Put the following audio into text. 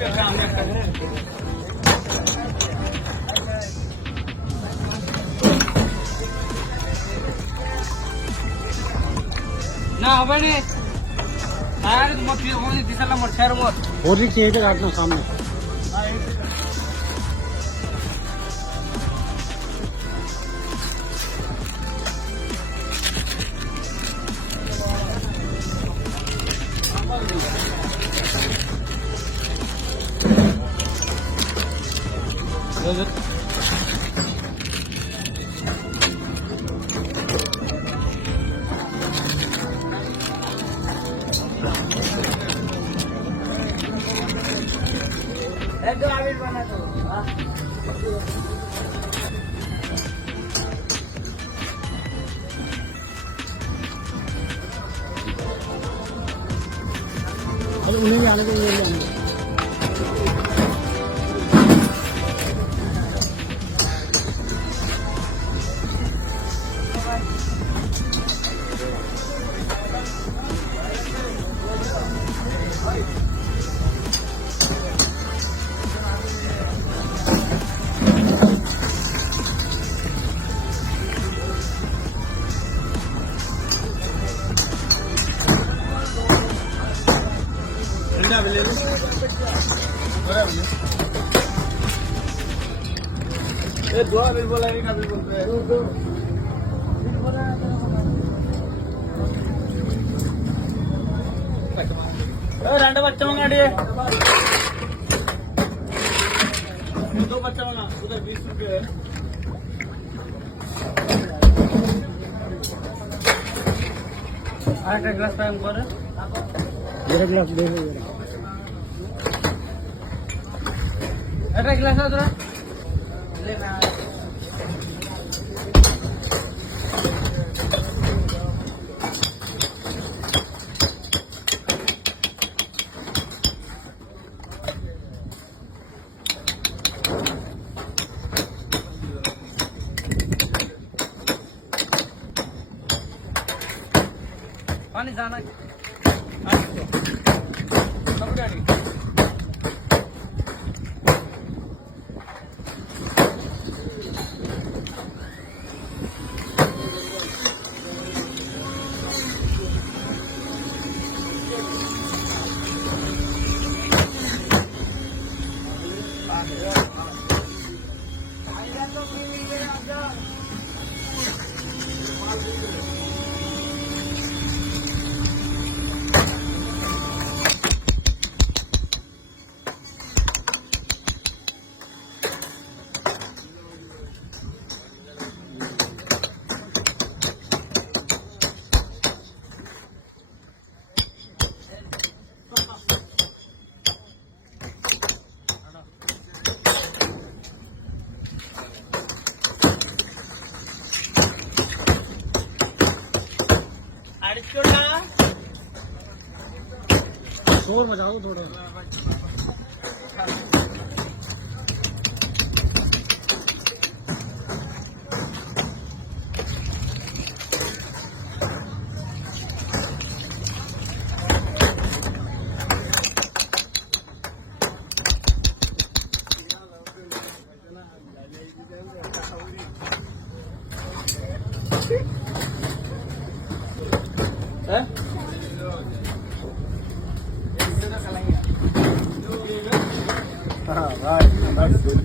না হবে না টায়ার মোট ওই দিছালা মোট ছাড় মোট ওরি কি এটা কাটনা সামনে एकदम आविर बना दो उन्हें आने को ये आने ये दो बिल बोला नहीं का बिल बोल रहे हैं दो രണ്ട് പച്ചമുളക് दो पचमंगा उधर 20 रुपये है आठ का गिलास टाइम कर मेरा गिलास दे दो একটা गिलास है তোরা ले ना पानी जाना शोर मचाओ थोड़ा हाँ, right.